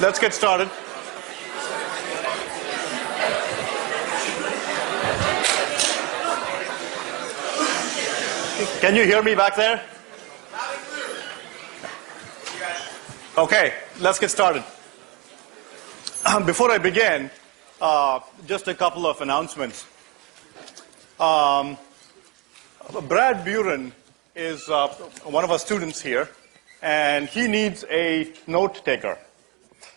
let's get started. Can you hear me back there? Okay, let's get started. Before I begin, just a couple of announcements. Brad Buren is one of our students here, and he needs a note taker.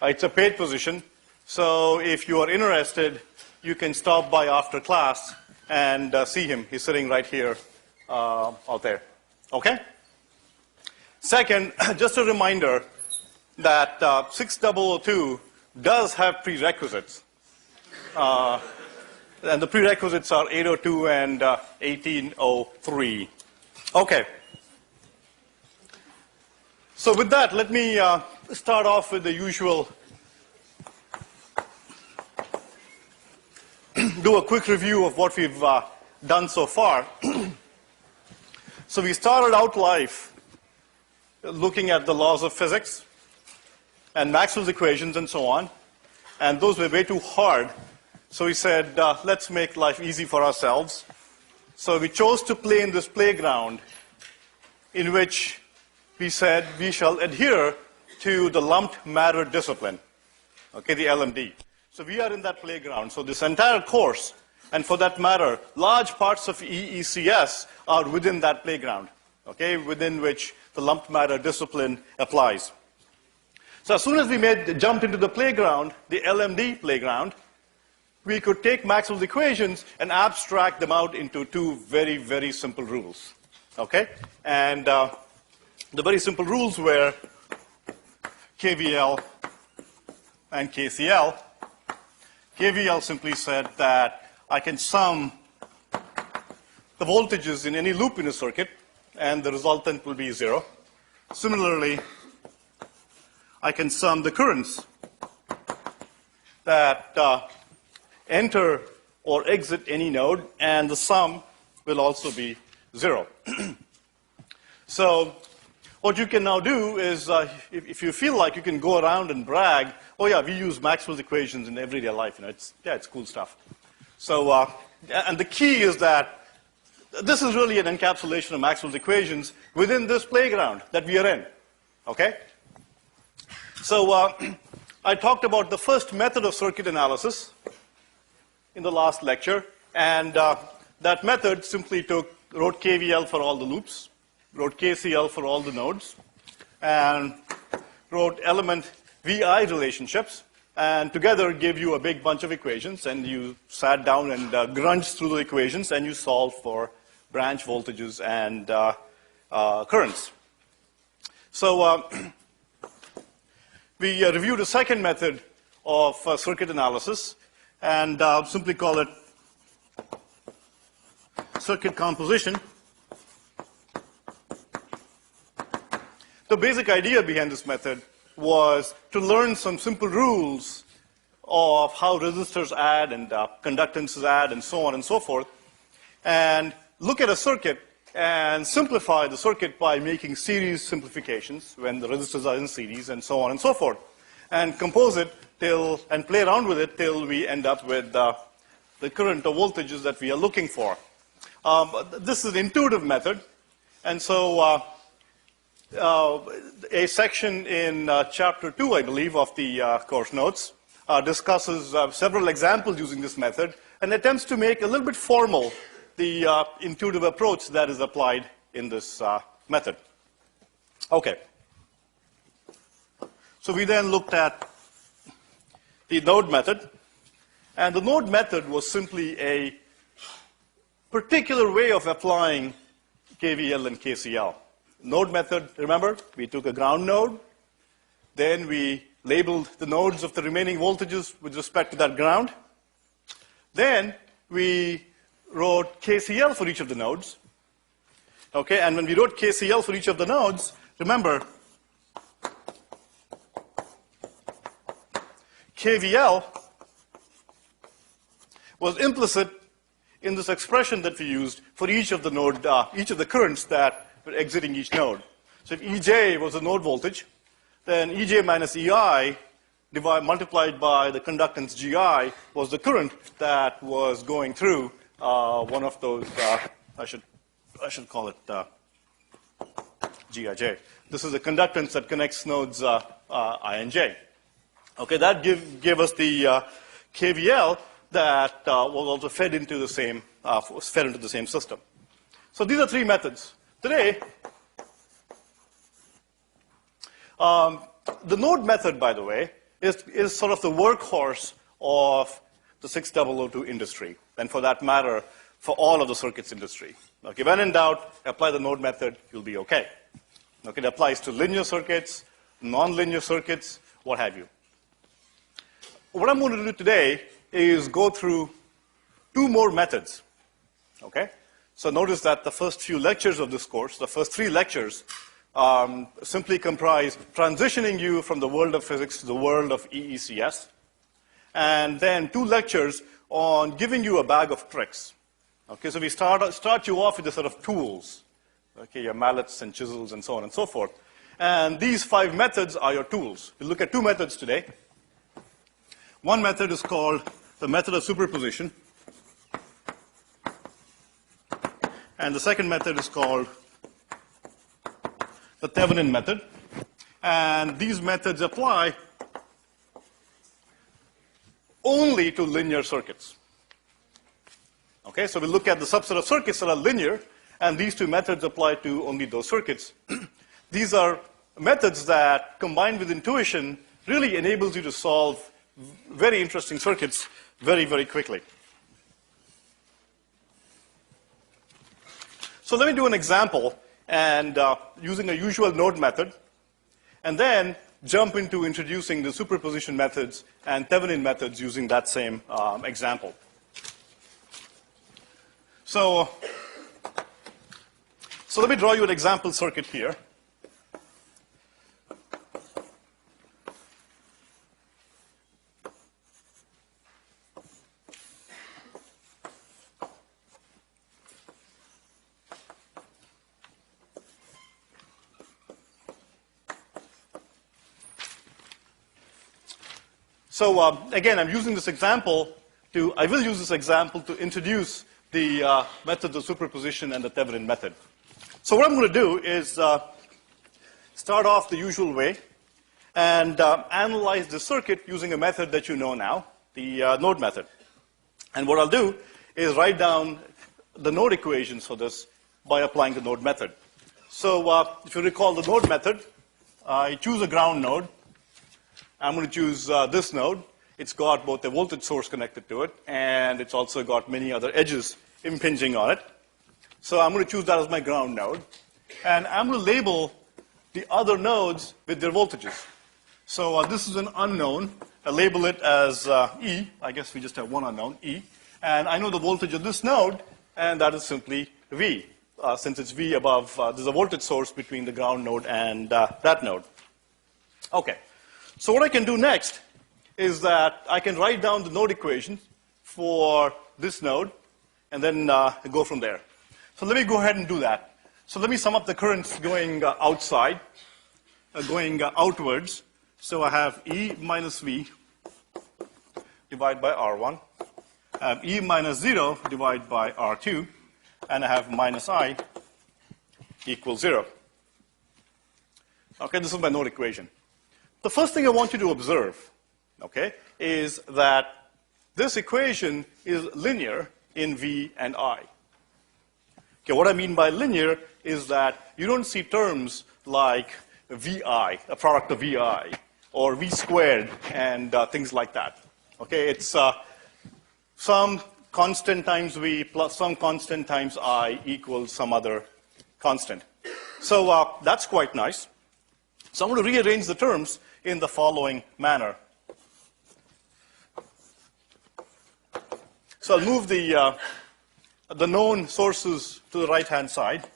It's a paid position, so if you are interested, you can stop by after class and see him. He's sitting right here out there. Okay? Second, just a reminder that 6002 does have prerequisites. And the prerequisites are 802 and 1803. Okay. So with that, let me start off with the usual, do a quick review of what we've done so far. So we started out life looking at the laws of physics and Maxwell's equations and so on, and those were way too hard. So we said, let's make life easy for ourselves. So we chose to play in this playground in which we said we shall adhere to the lumped matter discipline, okay, the LMD. So we are in that playground. So this entire course, and for that matter, large parts of EECS are within that playground, okay, within which the lumped matter discipline applies. So as soon as we jumped into the playground, the LMD playground, we could take Maxwell's equations and abstract them out into two very, very simple rules, okay? And the very simple rules were KVL and KCL. KVL simply said that I can sum the voltages in any loop in a circuit, and the resultant will be 0. Similarly, I can sum the currents that enter or exit any node, and the sum will also be 0. So what you can now do is, if you feel like you can go around and brag, oh yeah, we use Maxwell's equations in everyday life, you know, it's cool stuff. So, and the key is that this is really an encapsulation of Maxwell's equations within this playground that we are in, okay? So I talked about the first method of circuit analysis in the last lecture, and that method simply wrote KVL for all the loops, wrote KCL for all the nodes, and wrote element VI relationships, and together gave you a big bunch of equations, and you sat down and grunged through the equations, and you solved for branch voltages and currents. So we reviewed a second method of circuit analysis, and simply call it circuit composition. The basic idea behind this method was to learn some simple rules of how resistors add and conductances add and so on and so forth, and look at a circuit and simplify the circuit by making series simplifications when the resistors are in series and so on and so forth, and compose it and play around with it till we end up with the current or voltages that we are looking for. This is an intuitive method, and so a section in chapter 2, I believe, of the course notes discusses several examples using this method and attempts to make a little bit formal the intuitive approach that is applied in this method. Okay. So we then looked at the node method, and the node method was simply a particular way of applying KVL and KCL. Node method, remember, we took a ground node, then we labeled the nodes of the remaining voltages with respect to that ground, then we wrote KCL for each of the nodes, okay, and when we wrote KCL for each of the nodes, remember, KVL was implicit in this expression that we used for each of the node, each of the currents that were exiting each node. So if EJ was a node voltage, then EJ minus EI multiplied by the conductance GI was the current that was going through one of those, I should call it GIJ. This is the conductance that connects nodes I and J. Okay, that gave us the KVL that was also fed into the same system. So these are three methods. Today, the node method, by the way, is sort of the workhorse of the 6002 industry, and for that matter, for all of the circuits industry. Okay, when in doubt, apply the node method, you'll be okay. Okay, it applies to linear circuits, nonlinear circuits, what have you. What I'm going to do today is go through two more methods. Okay? So notice that the first few lectures of this course, the first three lectures, simply comprise transitioning you from the world of physics to the world of EECS, and then two lectures on giving you a bag of tricks. Okay, so we start you off with a sort of tools, okay, your mallets and chisels and so on and so forth. And these 5 methods are your tools. We'll look at 2 methods today. One method is called the method of superposition, and the second method is called the Thevenin method. And these methods apply only to linear circuits. Okay, so we'll look at the subset of circuits that are linear, and these 2 methods apply to only those circuits. These are methods that, combined with intuition, really enables you to solve very interesting circuits very, very quickly. So let me do an example, and using a usual node method, and then jump into introducing the superposition methods and Thevenin methods using that same example. So let me draw you an example circuit here. So again, I will use this example to introduce the methods of superposition and the Thevenin method. So what I'm going to do is start off the usual way and analyze the circuit using a method that you know now, the node method. And what I'll do is write down the node equations for this by applying the node method. So if you recall the node method, I choose a ground node. I'm going to choose this node. It's got both a voltage source connected to it, and it's also got many other edges impinging on it. So I'm going to choose that as my ground node. And I'm going to label the other nodes with their voltages. So this is an unknown. I label it as E. I guess we just have one unknown, E. And I know the voltage of this node, and that is simply V. Since it's V above, there's a voltage source between the ground node and that node. Okay. So what I can do next is that I can write down the node equation for this node and then go from there. So let me go ahead and do that. So let me sum up the currents going outside, going outwards. So I have E minus V divided by R1. I have E minus 0 divided by R2. And I have minus I equals 0. Okay, this is my node equation. The first thing I want you to observe, okay, is that this equation is linear in V and I. Okay, what I mean by linear is that you don't see terms like VI, a product of VI, or V squared, and things like that. Okay, it's some constant times V plus some constant times I equals some other constant. So that's quite nice. So I'm going to rearrange the terms in the following manner. So I'll move the known sources to the right-hand side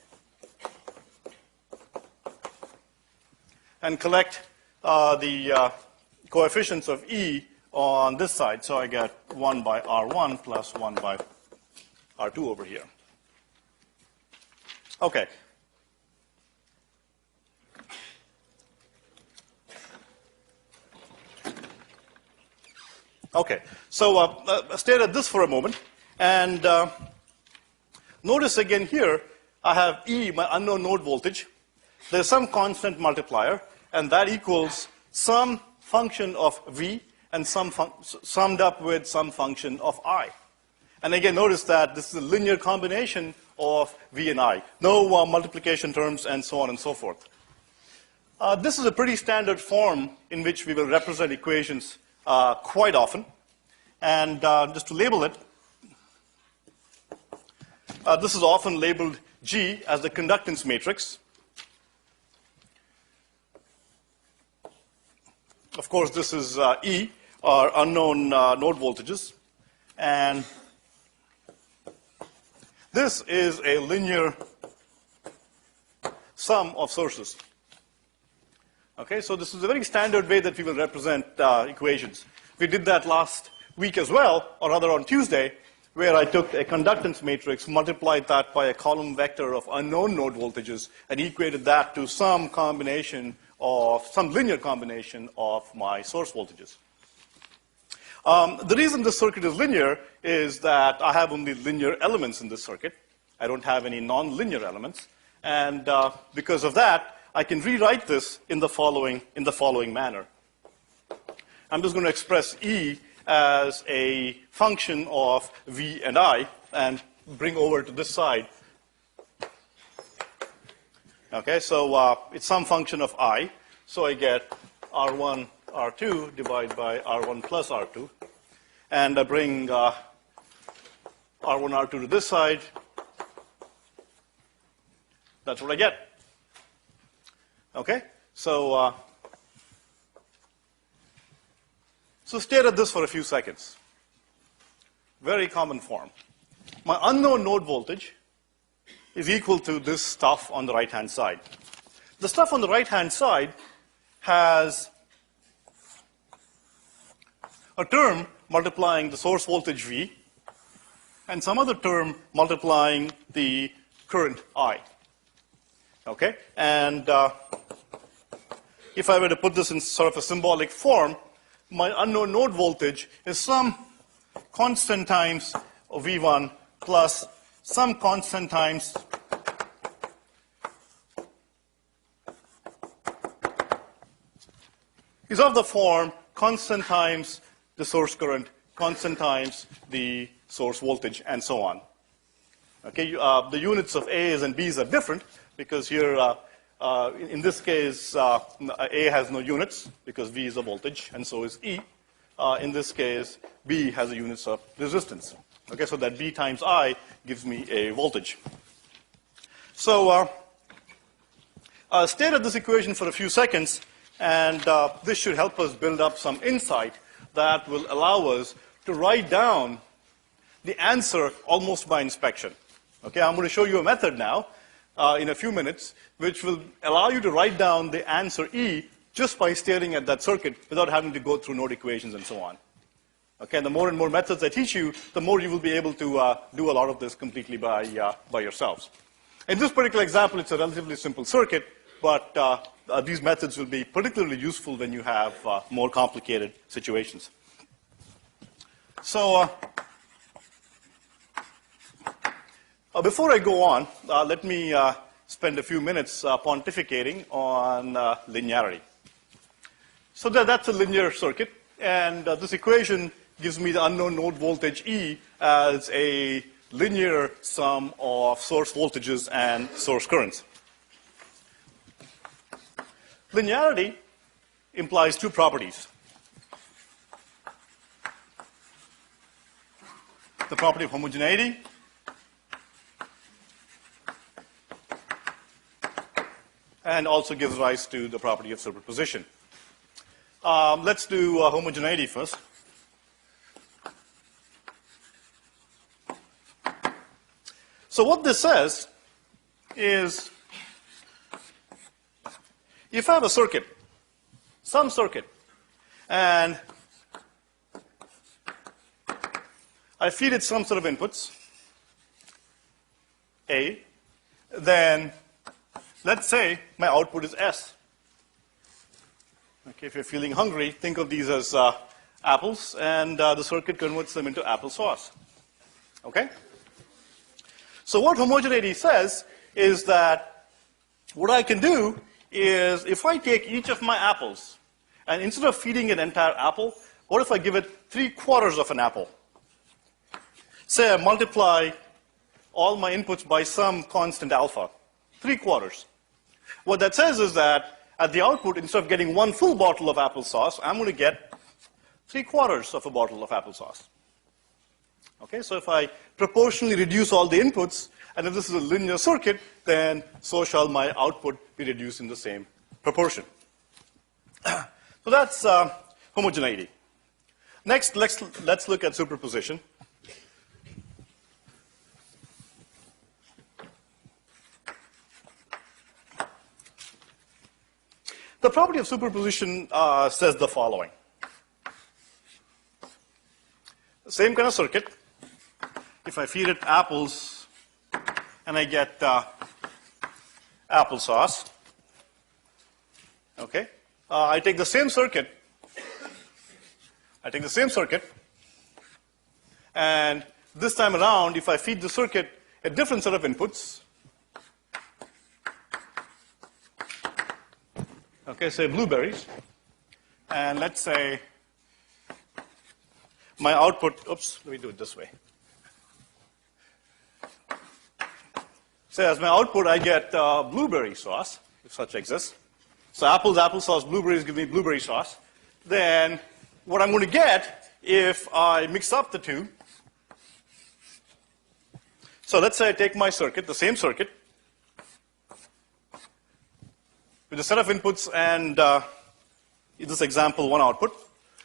and collect the coefficients of E on this side. So I get 1 by R1 plus 1 by R2 over here. Okay. Okay, so stare at this for a moment, and notice again here, I have E, my unknown node voltage. There's some constant multiplier, and that equals some function of V and summed up with some function of I. And again, notice that this is a linear combination of V and I. No multiplication terms and so on and so forth. This is a pretty standard form in which we will represent equations quite often. And just to label it, this is often labeled G as the conductance matrix. Of course, this is E, our unknown node voltages. And this is a linear sum of sources. Okay, so this is a very standard way that we will represent equations. We did that last week as well, or rather on Tuesday, where I took a conductance matrix, multiplied that by a column vector of unknown node voltages, and equated that to some combination of, some linear combination of my source voltages. The reason this circuit is linear is that I have only linear elements in this circuit. I don't have any non-linear elements. And because of that, I can rewrite this in the following manner. I'm just going to express E as a function of V and I, and bring over to this side. Okay, so it's some function of I. So I get R1, R2 divided by R1 plus R2. And I bring R1, R2 to this side. That's what I get. Okay, so stare at this for a few seconds. Very common form. My unknown node voltage is equal to this stuff on the right-hand side. The stuff on the right-hand side has a term multiplying the source voltage V and some other term multiplying the current I. Okay, and if I were to put this in sort of a symbolic form, my unknown node voltage is some constant times V1 plus some constant times is of the form constant times the source current, constant times the source voltage, and so on. Okay, the units of A's and B's are different because here, in this case, A has no units because V is a voltage, and so is E. In this case, B has a units of resistance. Okay, so that B times I gives me a voltage. So stare at this equation for a few seconds, and this should help us build up some insight that will allow us to write down the answer almost by inspection. Okay, I'm going to show you a method now in a few minutes, which will allow you to write down the answer E just by staring at that circuit without having to go through node equations and so on. Okay, and the more and more methods I teach you, the more you will be able to do a lot of this completely by yourselves. In this particular example, it's a relatively simple circuit, but these methods will be particularly useful when you have more complicated situations. So before I go on, let me spend a few minutes pontificating on linearity. So that's a linear circuit, and this equation gives me the unknown node voltage E as a linear sum of source voltages and source currents. Linearity implies two properties. The property of homogeneity and also gives rise to the property of superposition. Let's do homogeneity first. So what this says is, if I have a circuit, some circuit, and I feed it some sort of inputs, A, then let's say my output is S. Okay, if you're feeling hungry, think of these as apples, and the circuit converts them into applesauce. Okay? So what homogeneity says is that what I can do is if I take each of my apples, and instead of feeding an entire apple, what if I give it 3/4 of an apple? Say I multiply all my inputs by some constant alpha, 3/4. What that says is that at the output, instead of getting 1 full bottle of applesauce, I'm going to get 3/4 of a bottle of applesauce. Okay, so if I proportionally reduce all the inputs, and if this is a linear circuit, then so shall my output be reduced in the same proportion. So that's homogeneity. Next, let's look at superposition. The property of superposition says the following. Same kind of circuit. If I feed it apples and I get applesauce, okay, I take the same circuit. And this time around, if I feed the circuit a different set of inputs, okay, say blueberries, and let's say my output, oops, let me do it this way. Say as my output, I get blueberry sauce, if such exists. So apples, applesauce, blueberries give me blueberry sauce. Then what I'm going to get if I mix up the two, so let's say I take my circuit, the same circuit, with a set of inputs and, in this example, one output.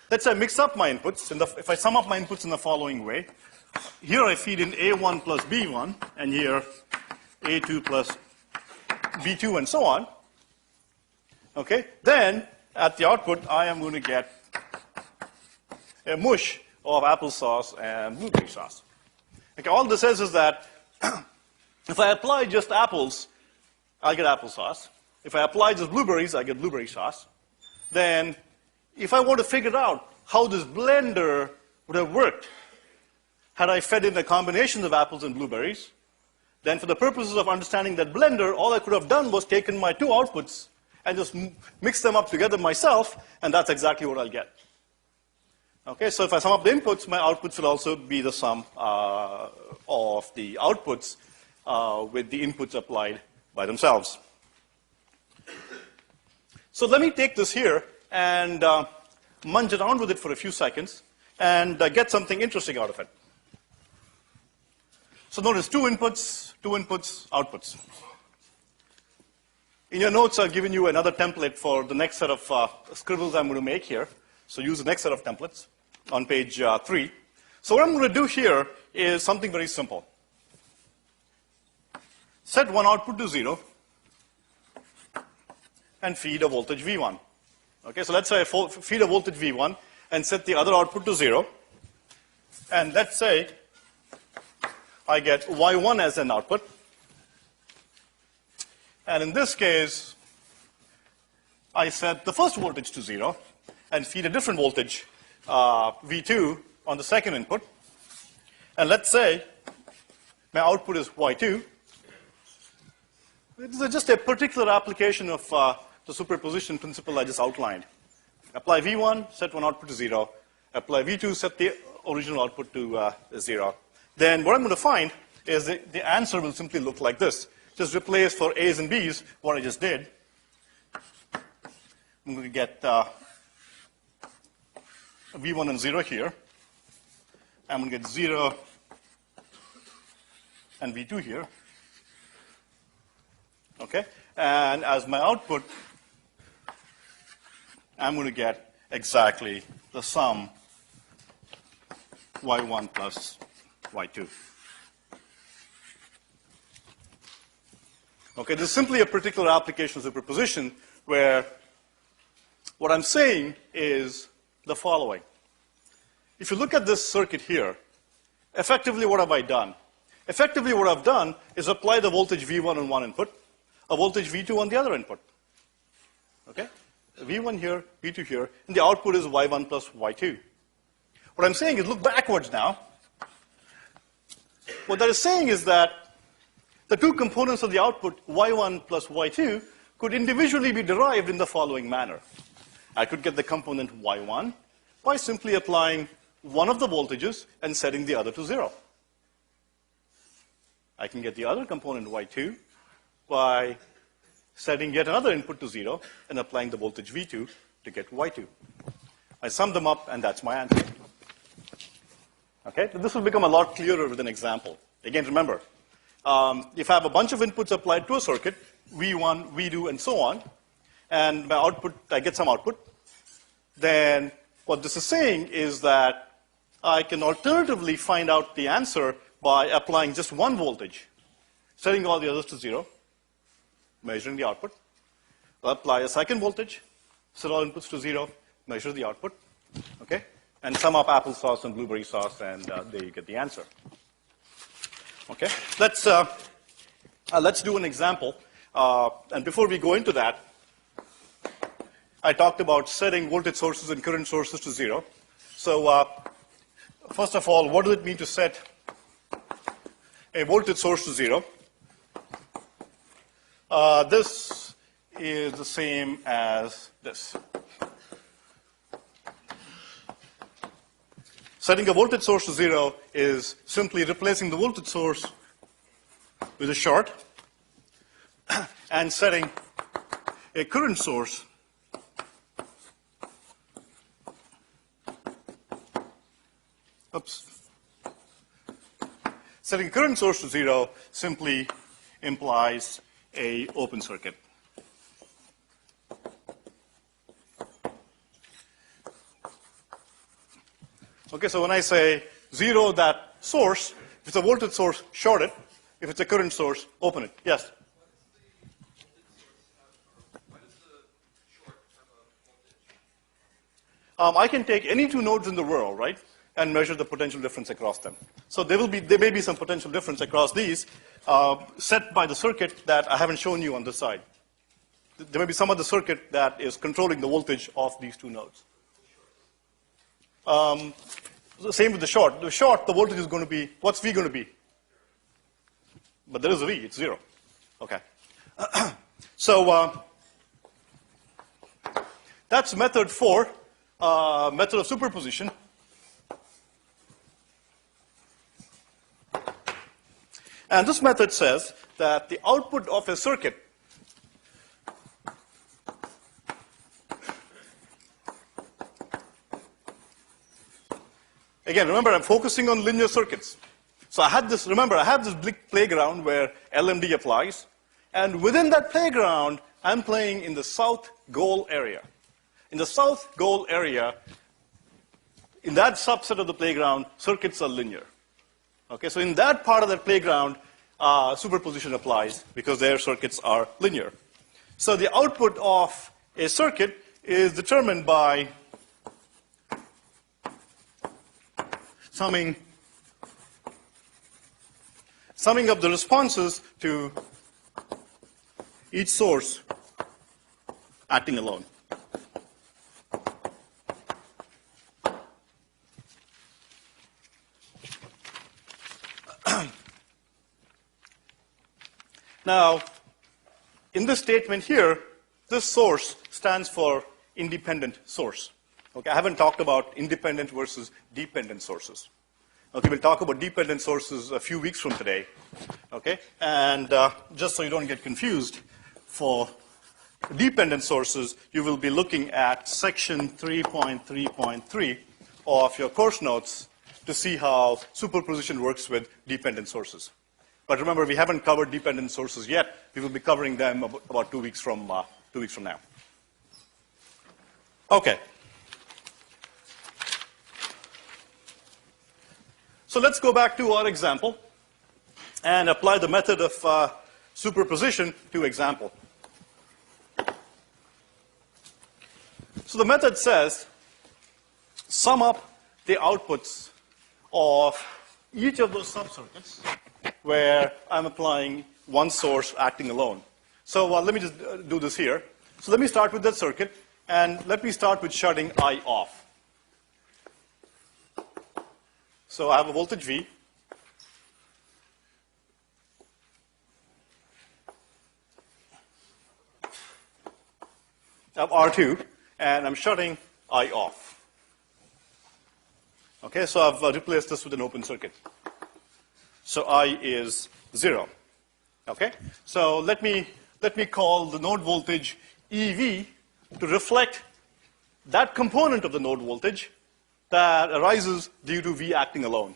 Let's say I mix up my inputs. If I sum up my inputs in the following way, here I feed in A1 plus B1, and here A2 plus B2, and so on. Okay? Then, at the output, I am going to get a mush of applesauce and blueberry sauce. Okay, all this says is that if I apply just apples, I'll get applesauce. If I apply just blueberries, I get blueberry sauce. Then, if I want to figure out how this blender would have worked had I fed in a combination of apples and blueberries, then for the purposes of understanding that blender, all I could have done was taken my two outputs and just mix them up together myself, and that's exactly what I'll get. Okay, so if I sum up the inputs, my outputs will also be the sum of the outputs with the inputs applied by themselves. So let me take this here and munge around with it for a few seconds and get something interesting out of it. So notice two inputs, outputs. In your notes, I've given you another template for the next set of scribbles I'm going to make here. So use the next set of templates on page 3. So what I'm going to do here is something very simple. Set one output to 0 and feed a voltage V1. Okay, so let's say I feed a voltage V1 and set the other output to 0. And let's say I get Y1 as an output. And in this case, I set the first voltage to 0 and feed a different voltage, V2, on the second input. And let's say my output is Y2. This is just a particular application of the superposition principle I just outlined. Apply V1, set one output to 0. Apply V2, set the original output to 0. Then what I'm going to find is the answer will simply look like this. Just replace for A's and B's what I just did. I'm going to get V1 and 0 here. I'm going to get 0 and V2 here. Okay? And as my output, I'm going to get exactly the sum Y1 plus Y2. Okay, this is simply a particular application of superposition where what I'm saying is the following. If you look at this circuit here, effectively what have I done? Effectively what I've done is apply the voltage V1 on one input, a voltage V2 on the other input. Okay? V1 here, V2 here, and the output is Y1 plus Y2. What I'm saying is look backwards now. What that is saying is that the two components of the output, y1 plus y2, could individually be derived in the following manner. I could get the component y1 by simply applying one of the voltages and setting the other to 0. I can get the other component y2 by setting yet another input to 0 and applying the voltage v2 to get y2. I sum them up, and that's my answer. Okay? This will become a lot clearer with an example. Again, remember, if I have a bunch of inputs applied to a circuit, V1, V2, and so on, and my output, I get some output, then what this is saying is that I can alternatively find out the answer by applying just one voltage, setting all the others to 0, measuring the output. I'll apply a second voltage, set all inputs to 0, measure the output, okay? And sum up applesauce and blueberry sauce, and there you get the answer. Okay? Let's do an example. And before we go into that, I talked about setting voltage sources and current sources to 0. So first of all, what does it mean to set a voltage source to 0? This is the same as this. Setting a voltage source to 0 is simply replacing the voltage source with a short and setting a current source setting a current source to 0 simply implies a open circuit. Okay, so when I say 0 that source, if it's a voltage source, short it. If it's a current source, open it. Yes? I can take any two nodes in the world, right, and measure the potential difference across them. So there may be some potential difference across these set by the circuit that I haven't shown you on this side. There may be some other circuit that is controlling the voltage of these two nodes. Same with the short. The short, the voltage is going to be, what's V going to be? But there is a V, it's 0. Okay. So that's method 4, method of superposition. And this method says that the output of a circuit again, remember, I'm focusing on linear circuits. So I had this big playground where LMD applies. And within that playground, I'm playing in the south goal area. In the south goal area, in that subset of the playground, circuits are linear. Okay, so in that part of that playground, superposition applies because their circuits are linear. So the output of a circuit is determined by summing up the responses to each source acting alone. Now, in this statement here, this source stands for independent source. Okay, I haven't talked about independent versus dependent sources. Okay, we'll talk about dependent sources a few weeks from today. Okay, and just so you don't get confused, for dependent sources, you will be looking at section 3.3.3 of your course notes to see how superposition works with dependent sources. But remember, we haven't covered dependent sources yet. We will be covering them about 2 weeks from now. Okay. So let's go back to our example and apply the method of superposition to example. So the method says, sum up the outputs of each of those subcircuits where I'm applying one source acting alone. So let me just do this here. So let me start with that circuit, and let me start with shutting I off. So I have a voltage V. I have R2, and I'm shutting I off. Okay, so I've replaced this with an open circuit. So I is 0. Okay, so let me call the node voltage EV to reflect that component of the node voltage that arises due to V acting alone.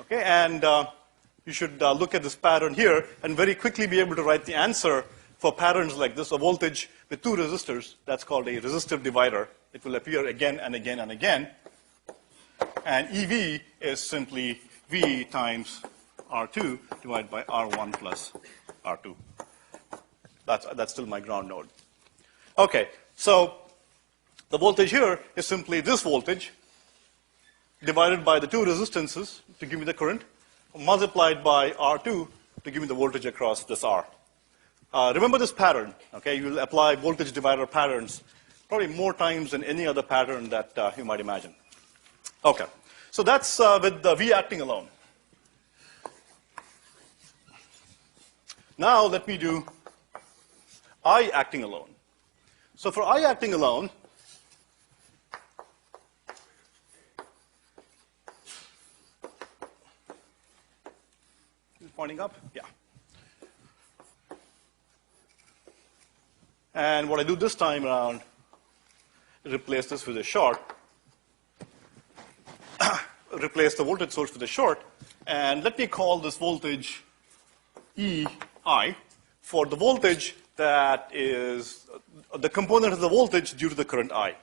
Okay, and you should look at this pattern here and very quickly be able to write the answer for patterns like this, a voltage with two resistors. That's called a resistive divider. It will appear again and again and again. And EV is simply V times R2 divided by R1 plus R2. That's still my ground node. Okay, so the voltage here is simply this voltage divided by the two resistances to give me the current, multiplied by R2 to give me the voltage across this R. Remember this pattern, okay? You will apply voltage divider patterns probably more times than any other pattern that you might imagine. Okay, so that's with the V acting alone. Now let me do I acting alone. So for I acting alone, pointing up? Yeah. And what I do this time around, replace this with a short, replace the voltage source with a short, and let me call this voltage EI for the voltage that is the component of the voltage due to the current I.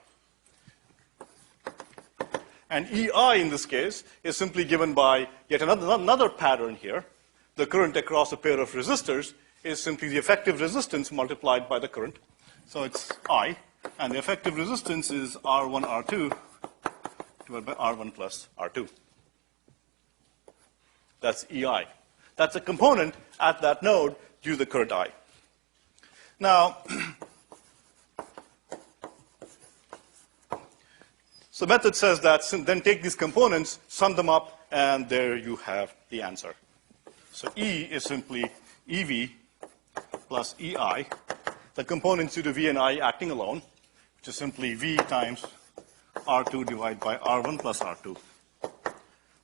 And EI in this case is simply given by yet another pattern here. The current across a pair of resistors is simply the effective resistance multiplied by the current. So it's I, and the effective resistance is R1, R2 divided by R1 plus R2. That's EI. That's a component at that node due to the current I. Now, so the method says that then take these components, sum them up, and there you have the answer. So E is simply EV plus EI, the components due to V and I acting alone, which is simply V times R2 divided by R1 plus R2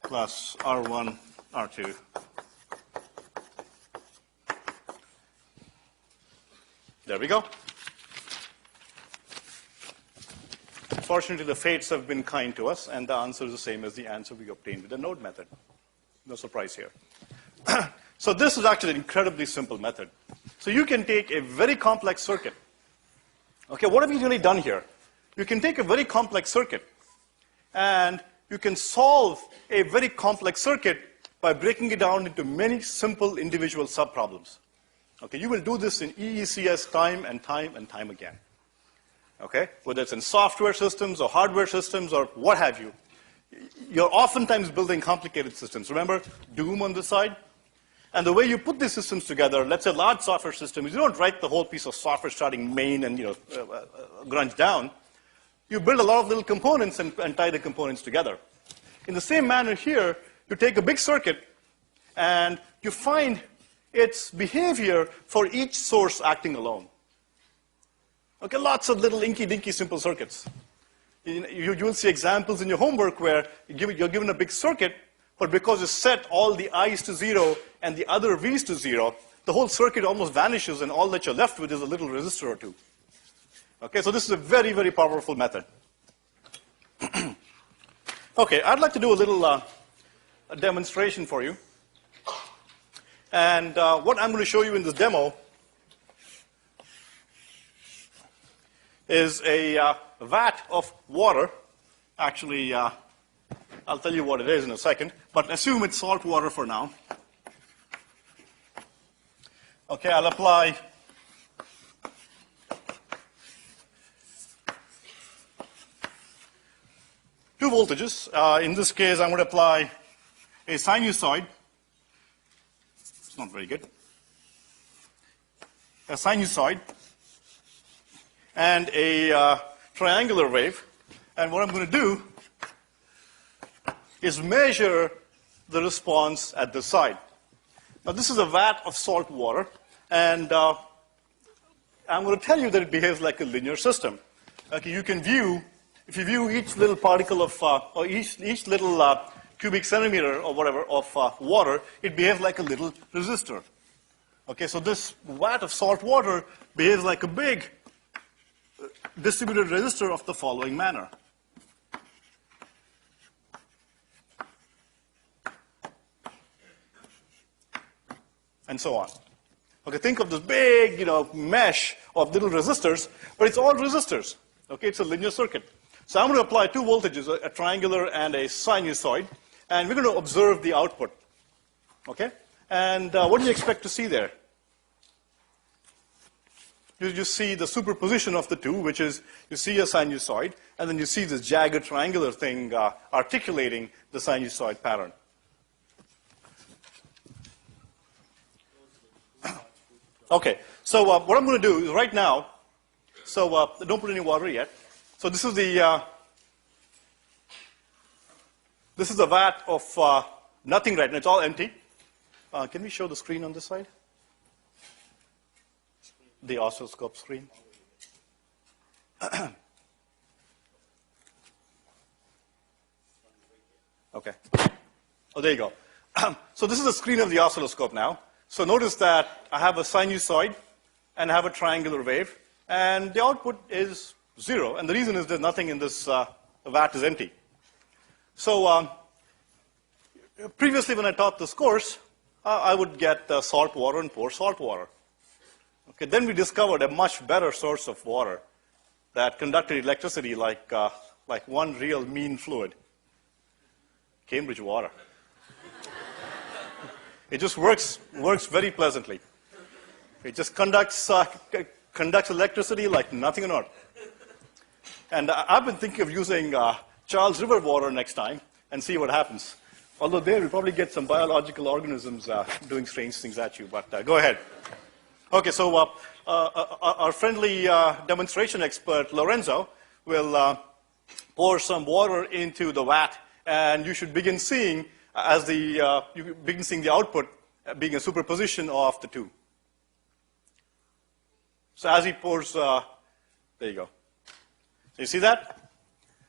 plus R1, R2. There we go. Fortunately, the fates have been kind to us, and the answer is the same as the answer we obtained with the node method. No surprise here. So this is actually an incredibly simple method. So you can take a very complex circuit. Okay, what have you really done here? You can take a very complex circuit, and you can solve a very complex circuit by breaking it down into many simple individual subproblems. Okay, you will do this in EECS time and time and time again. Okay, whether it's in software systems or hardware systems or what have you. You're oftentimes building complicated systems. Remember Doom on the side? And the way you put these systems together, let's say large software systems, you don't write the whole piece of software starting main and grunge down. You build a lot of little components and tie the components together. In the same manner here, you take a big circuit and you find its behavior for each source acting alone. Okay, lots of little inky-dinky simple circuits. You'll see examples in your homework where you're given a big circuit, but because you set all the I's to 0 and the other V's to 0, the whole circuit almost vanishes, and all that you're left with is a little resistor or two. Okay, so this is a very, very powerful method. Okay, I'd like to do a little a demonstration for you. And what I'm going to show you in this demo is a vat of water. Actually, I'll tell you what it is in a second, but assume it's salt water for now. Okay, I'll apply two voltages. In this case, I'm going to apply a sinusoid. It's not very good. A sinusoid and a triangular wave. And what I'm going to do is measure the response at this side. Now, this is a vat of salt water, and I'm going to tell you that it behaves like a linear system. Okay, you can view, if you view each little particle of, or each little cubic centimeter or whatever of water, it behaves like a little resistor. Okay, so this vat of salt water behaves like a big distributed resistor of the following manner. And so on. Okay, think of this big, mesh of little resistors, but it's all resistors. Okay, it's a linear circuit. So I'm going to apply two voltages, a triangular and a sinusoid, and we're going to observe the output. Okay? And what do you expect to see there? You just see the superposition of the two, which is you see a sinusoid, and then you see this jagged triangular thing articulating the sinusoid pattern. Okay, so what I'm going to do is right now, so don't put any water yet. So this is the vat of nothing right now. It's all empty. Can we show the screen on this side? The oscilloscope screen. Okay. Oh, there you go. So this is the screen of the oscilloscope now. So notice that I have a sinusoid and I have a triangular wave, and the output is 0. And the reason is there's nothing in this vat is empty. So previously when I taught this course, I would get salt water and pour salt water. Okay, then we discovered a much better source of water that conducted electricity like one real mean fluid, Cambridge water. It just works very pleasantly. It just conducts electricity like nothing on earth. And I've been thinking of using Charles River water next time and see what happens. Although there, we'll probably get some biological organisms doing strange things at you, but go ahead. Okay, so our friendly demonstration expert, Lorenzo, will pour some water into the vat, and you should begin seeing the output being a superposition of the two. So as he pours, there you go. So you see that?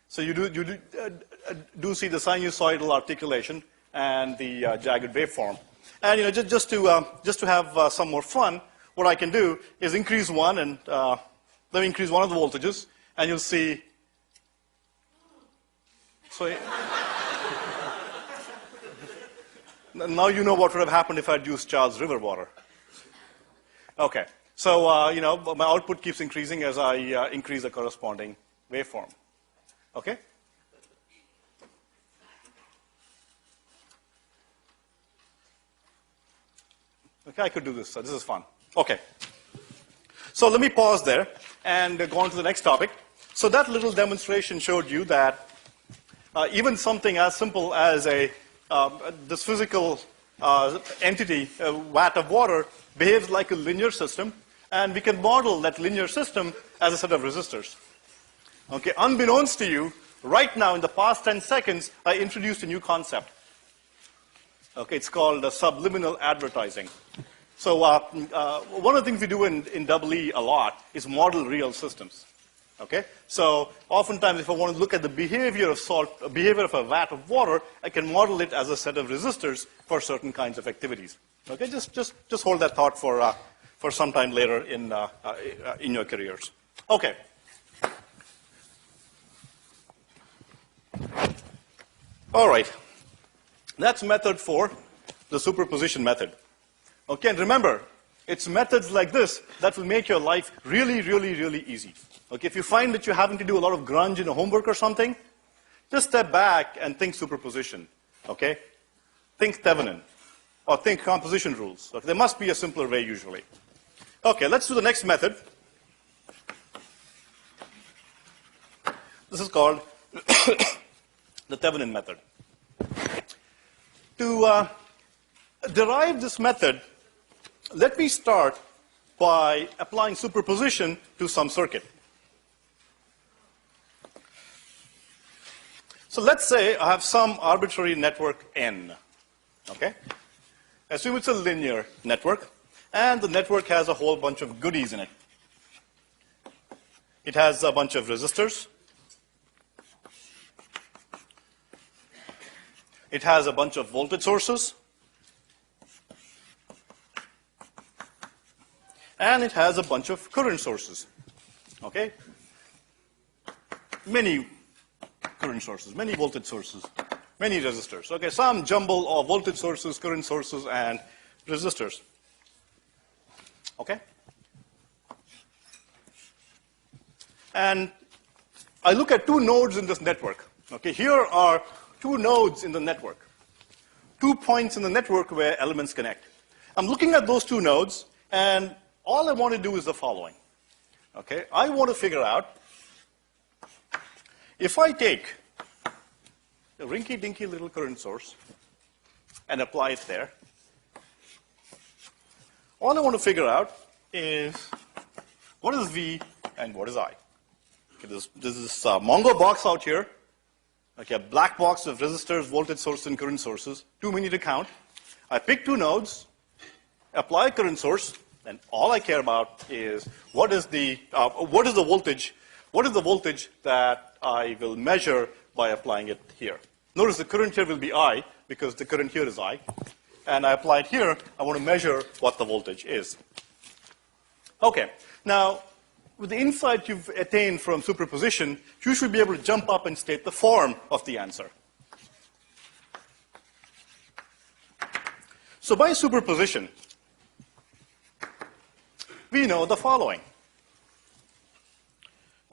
So you do see the sinusoidal articulation and the jagged waveform. And just to have some more fun, what I can do is increase one, and let me increase one of the voltages, and you'll see. So now you know what would have happened if I'd used Charles River water. Okay, so my output keeps increasing as I increase the corresponding waveform. Okay. Okay, I could do this. So this is fun. Okay. So let me pause there and go on to the next topic. So that little demonstration showed you that even something as simple as this physical entity, a vat of water, behaves like a linear system, and we can model that linear system as a set of resistors. Okay, unbeknownst to you, right now in the past 10 seconds, I introduced a new concept. Okay, it's called subliminal advertising. So one of the things we do in EE a lot is model real systems. Okay, so oftentimes if I want to look at the behavior of behavior of a vat of water, I can model it as a set of resistors for certain kinds of activities. Okay, just hold that thought for some time later in your careers. Okay. All right. That's method 4, the superposition method. Okay, and remember, it's methods like this that will make your life really, really, really easy. Okay, if you find that you're having to do a lot of grunge in a homework or something, just step back and think superposition. Okay? Think Thevenin, or think composition rules. Okay, there must be a simpler way usually. Okay, let's do the next method. This is called the Thevenin method. To derive this method, let me start by applying superposition to some circuit. So let's say I have some arbitrary network N, okay? Assume it's a linear network, and the network has a whole bunch of goodies in it. It has a bunch of resistors. It has a bunch of voltage sources. And it has a bunch of current sources, okay? Many current sources, many voltage sources, many resistors. Okay, some jumble of voltage sources, current sources, and resistors. Okay? And I look at two nodes in this network. Okay, here are two nodes in the network. 2 points in the network where elements connect. I'm looking at those two nodes, and all I want to do is the following. Okay, I want to figure out if I take a rinky-dinky little current source and apply it there, all I want to figure out is what is V and what is I. Okay, this is a Mongo box out here. Okay, a black box of resistors, voltage source, and current sources. Too many to count. I pick two nodes, apply a current source, and all I care about is what is the voltage? What is the voltage that I will measure by applying it here? Notice the current here will be I because the current here is I, and I apply it here. I want to measure what the voltage is. Okay, now with the insight you've attained from superposition, you should be able to jump up and state the form of the answer. So by superposition, we know the following.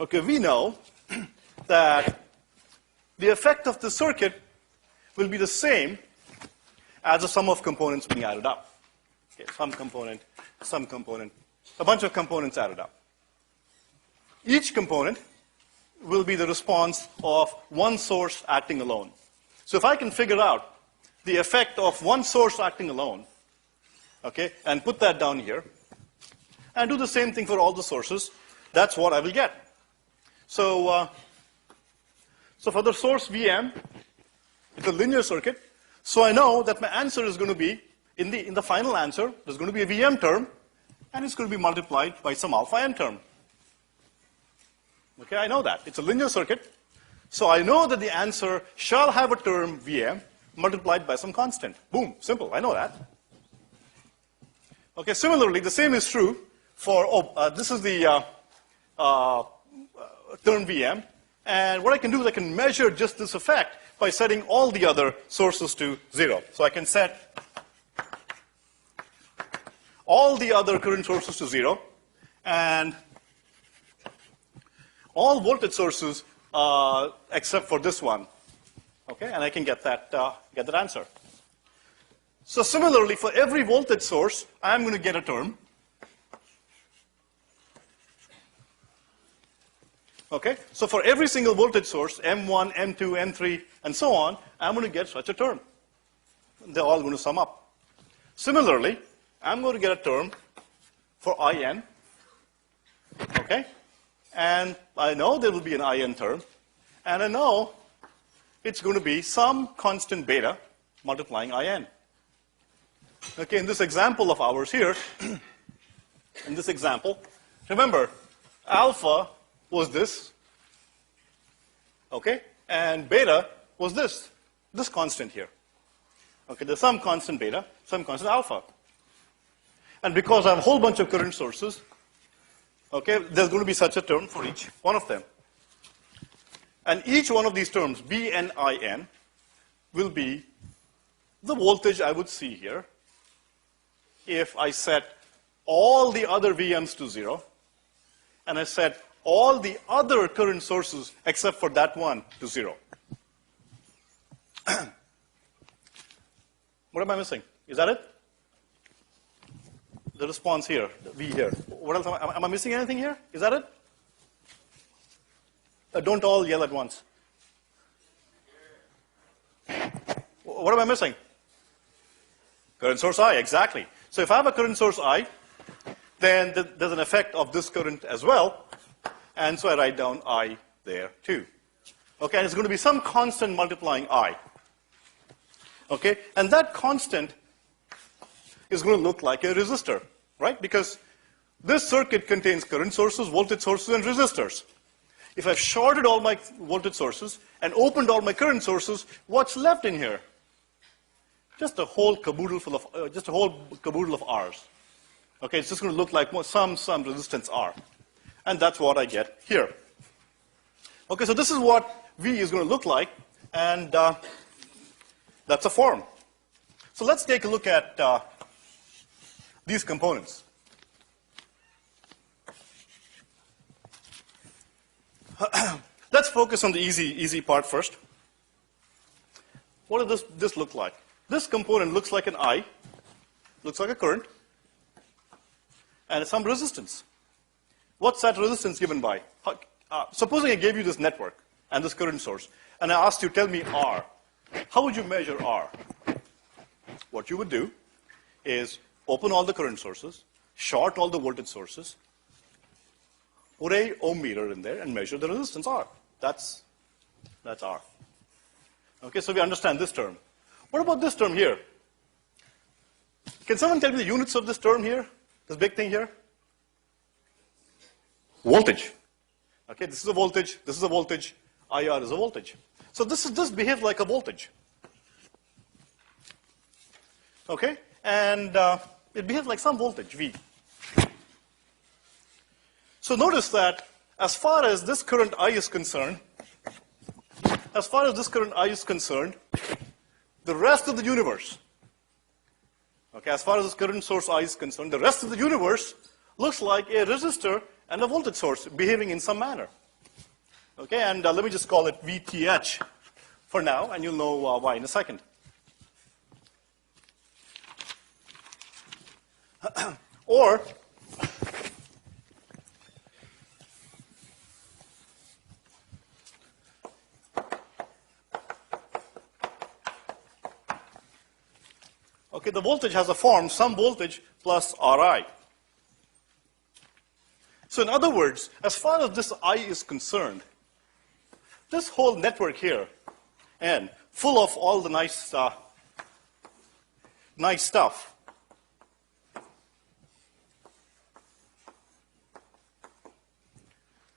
Okay, we know that the effect of the circuit will be the same as the sum of components being added up. Okay, some component, a bunch of components added up. Each component will be the response of one source acting alone. So if I can figure out the effect of one source acting alone, okay, and put that down here, and do the same thing for all the sources, that's what I will get. So, so for the source VM, it's a linear circuit, so I know that my answer is going to be, in the final answer, there's going to be a VM term, and it's going to be multiplied by some alpha n term. Okay, I know that. It's a linear circuit, so I know that the answer shall have a term VM multiplied by some constant. Boom, simple, I know that. Okay, similarly, the same is true for, this is the term VM, and what I can do is I can measure just this effect by setting all the other sources to 0. So I can set all the other current sources to 0, and all voltage sources except for this one. Okay, and I can get that answer. So similarly, for every voltage source, I'm going to get a term. Okay, so for every single voltage source, M1, M2, M3, and so on, I'm going to get such a term. They're all going to sum up. Similarly, I'm going to get a term for IN. Okay, and I know there will be an IN term, and I know it's going to be some constant beta multiplying IN. Okay, in this example of ours here, in this example, remember, alpha was this, okay, and beta was this constant here. Okay, there's some constant beta, some constant alpha. And because I have a whole bunch of current sources, okay, there's going to be such a term for each one of them. And each one of these terms, B and IN, will be the voltage I would see here if I set all the other VMs to 0, and I set all the other current sources except for that one to 0. What am I missing? Is that it? The response here, the V here. What else am I missing anything here? Is that it? Don't all yell at once. What am I missing? Current source I, exactly. So if I have a current source I, then there's an effect of this current as well, and so I write down I there too. Okay, and it's going to be some constant multiplying I. Okay, and that constant is going to look like a resistor, right? Because this circuit contains current sources, voltage sources, and resistors. If I've shorted all my voltage sources and opened all my current sources, what's left in here? Just a whole caboodle full of, R's. Okay, it's just going to look like some resistance R. And that's what I get here. Okay, so this is what V is going to look like, and that's a form. So let's take a look at these components. Let's focus on the easy part first. What does this look like? This component looks like an I, looks like a current, and some resistance. What's that resistance given by? Supposing I gave you this network and this current source, and I asked you, tell me R. How would you measure R? What you would do is open all the current sources, short all the voltage sources, put a ohm meter in there, and measure the resistance R. That's R. Okay, so we understand this term. What about this term here? Can someone tell me the units of this term here? This big thing here? Voltage. Okay, this is a voltage, this is a voltage, IR is a voltage. So this behaves like a voltage. Okay, and it behaves like some voltage, V. So notice that as far as this current I is concerned, the rest of the universe, okay, as far as this current source I is concerned, the rest of the universe looks like a resistor and a voltage source behaving in some manner. Okay, and let me just call it VTH for now, and you'll know why in a second. Or, okay, the voltage has a form, some voltage plus Ri. So in other words, as far as this I is concerned, this whole network here, and full of all the nice stuff,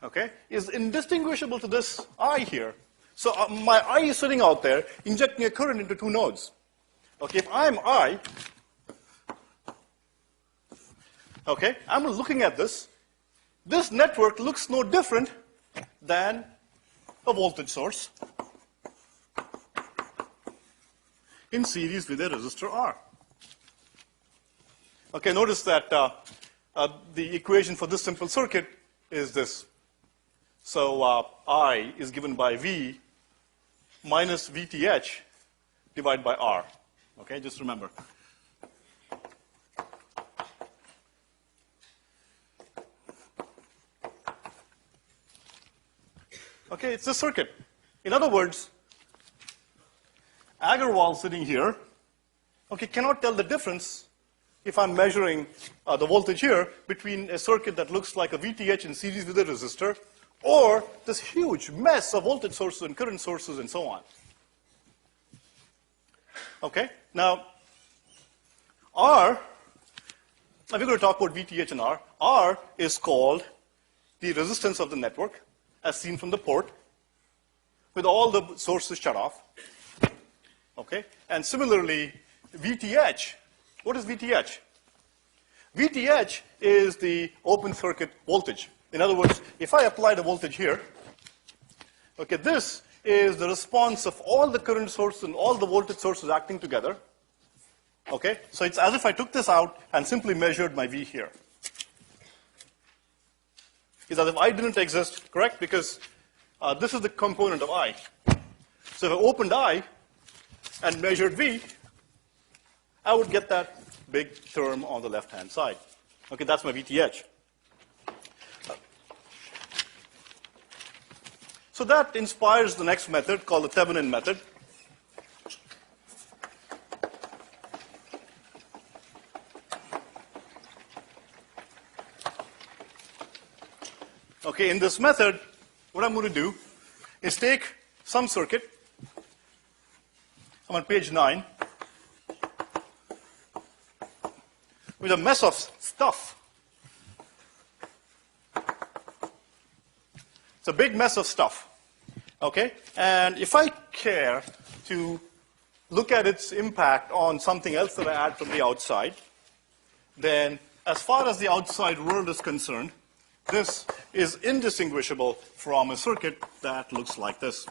okay, is indistinguishable to this I here. So my I is sitting out there, injecting a current into two nodes. Okay, if I'm I, okay, I'm looking at this. This network looks no different than a voltage source in series with a resistor R. Okay, notice that the equation for this simple circuit is this. So I is given by V minus VTH divided by R. Okay, just remember. Okay, it's a circuit. In other words, Agarwal sitting here, okay, cannot tell the difference if I'm measuring the voltage here between a circuit that looks like a VTH in series with a resistor or this huge mess of voltage sources and current sources and so on. Okay, now R, now we're going to talk about VTH and R. R is called the resistance of the network as seen from the port with all the sources shut off. Okay, and similarly, VTH, what is VTH? VTH is the open circuit voltage. In other words, if I apply the voltage here, okay, this is the response of all the current sources and all the voltage sources acting together. Okay, so it's as if I took this out and simply measured my V here. It's as if I didn't exist, correct? Because this is the component of I. So if I opened I and measured V, I would get that big term on the left-hand side. Okay, that's my VTH. So that inspires the next method called the Thevenin method. Okay, in this method, what I'm going to do is take some circuit. I'm on page 9 with a mess of stuff. It's a big mess of stuff. Okay? And if I care to look at its impact on something else that I add from the outside, then as far as the outside world is concerned, this is indistinguishable from a circuit that looks like this.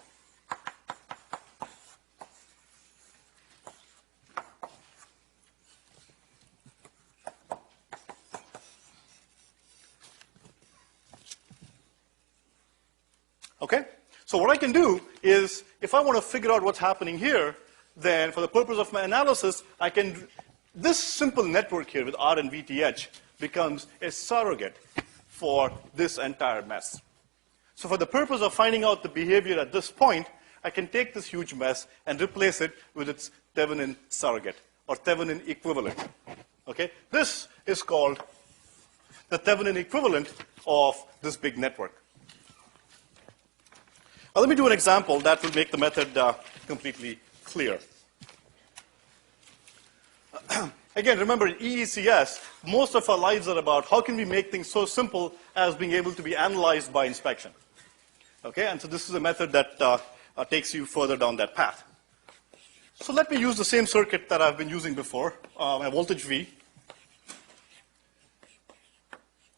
Okay? So what I can do is, if I want to figure out what's happening here, then for the purpose of my analysis, this simple network here with R and VTH becomes a surrogate for this entire mess. So for the purpose of finding out the behavior at this point, I can take this huge mess and replace it with its Thevenin surrogate, or Thevenin equivalent. Okay? This is called the Thevenin equivalent of this big network. Now, let me do an example that will make the method completely clear. Again, remember, in EECS, most of our lives are about how can we make things so simple as being able to be analyzed by inspection. Okay, and so this is a method that takes you further down that path. So let me use the same circuit that I've been using before, my voltage V,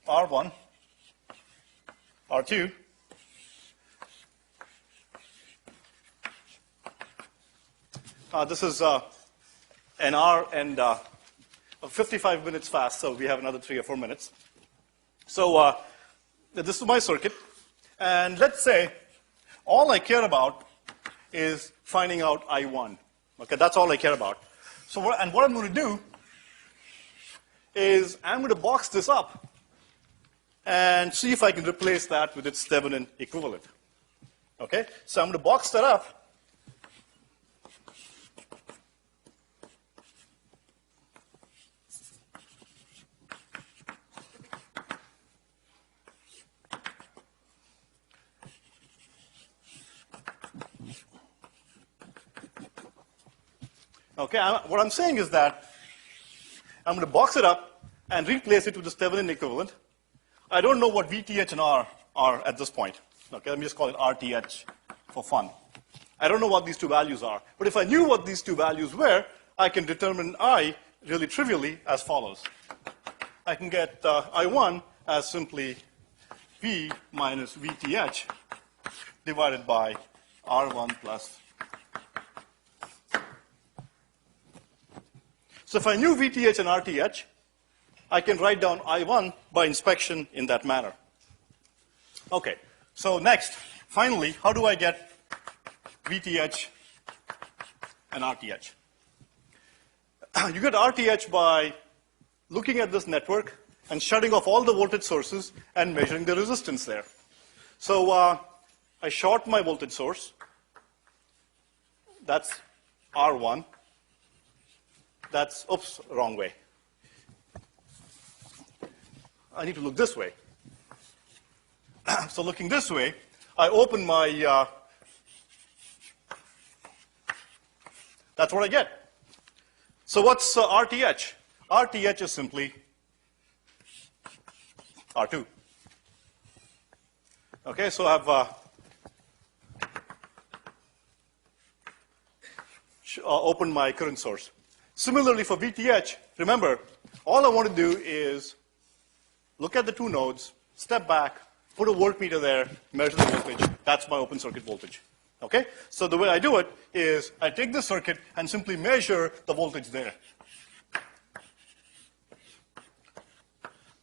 R1, R2, this is an hour and 55 minutes fast, so we have another 3 or 4 minutes. So this is my circuit, and let's say all I care about is finding out I1. Okay, that's all I care about. So what I'm going to do is I'm going to box this up and see if I can replace that with its Thevenin equivalent. Okay, so I'm going to box that up. Okay, what I'm saying is that I'm going to box it up and replace it with the Thevenin equivalent. I don't know what VTH and R are at this point. Okay, let me just call it RTH for fun. I don't know what these two values are. But if I knew what these two values were, I can determine I really trivially as follows. I can get I1 as simply V minus VTH divided by R1 plus. So if I knew VTH and RTH, I can write down I1 by inspection in that manner. Okay, so next, finally, how do I get VTH and RTH? You get RTH by looking at this network and shutting off all the voltage sources and measuring the resistance there. So I short my voltage source. That's R1. That's, oops, wrong way. I need to look this way. So looking this way, I open my, that's what I get. So what's RTH? RTH is simply R2. Okay, so I've opened my current source. Similarly for VTH, remember, all I want to do is look at the two nodes, step back, put a voltmeter there, measure the voltage. That's my open circuit voltage. Okay? So the way I do it is I take this circuit and simply measure the voltage there.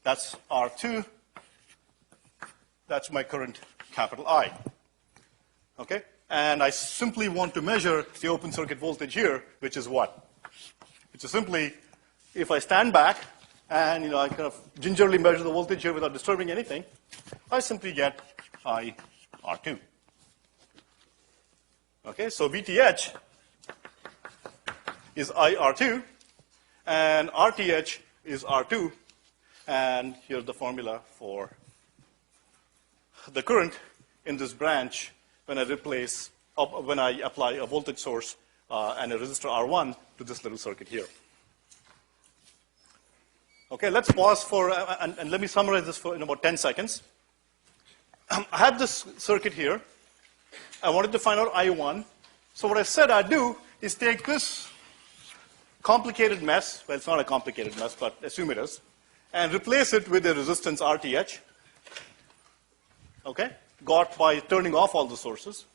That's R2. That's my current capital I. Okay? And I simply want to measure the open circuit voltage here, which is what? Which is simply, if I stand back and I kind of gingerly measure the voltage here without disturbing anything, I simply get IR2. Okay, so VTH is IR2, and RTH is R2, and here's the formula for the current in this branch when I replace when I apply a voltage source and a resistor R1 to this little circuit here. Okay, let's pause for, and let me summarize this in about 10 seconds. I have this circuit here. I wanted to find out I1. So what I said I'd do is take this complicated mess, well, it's not a complicated mess, but assume it is, and replace it with a resistance RTH, okay, got by turning off all the sources,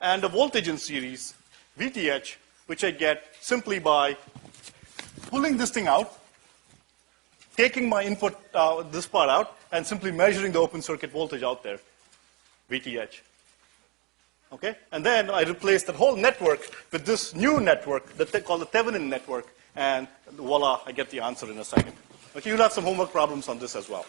and a voltage in series, VTH, which I get simply by pulling this thing out, taking my input, this part out, and simply measuring the open circuit voltage out there, VTH. Okay? And then I replace that whole network with this new network that called the Thevenin network, and voila, I get the answer in a second. Okay, you'll have some homework problems on this as well.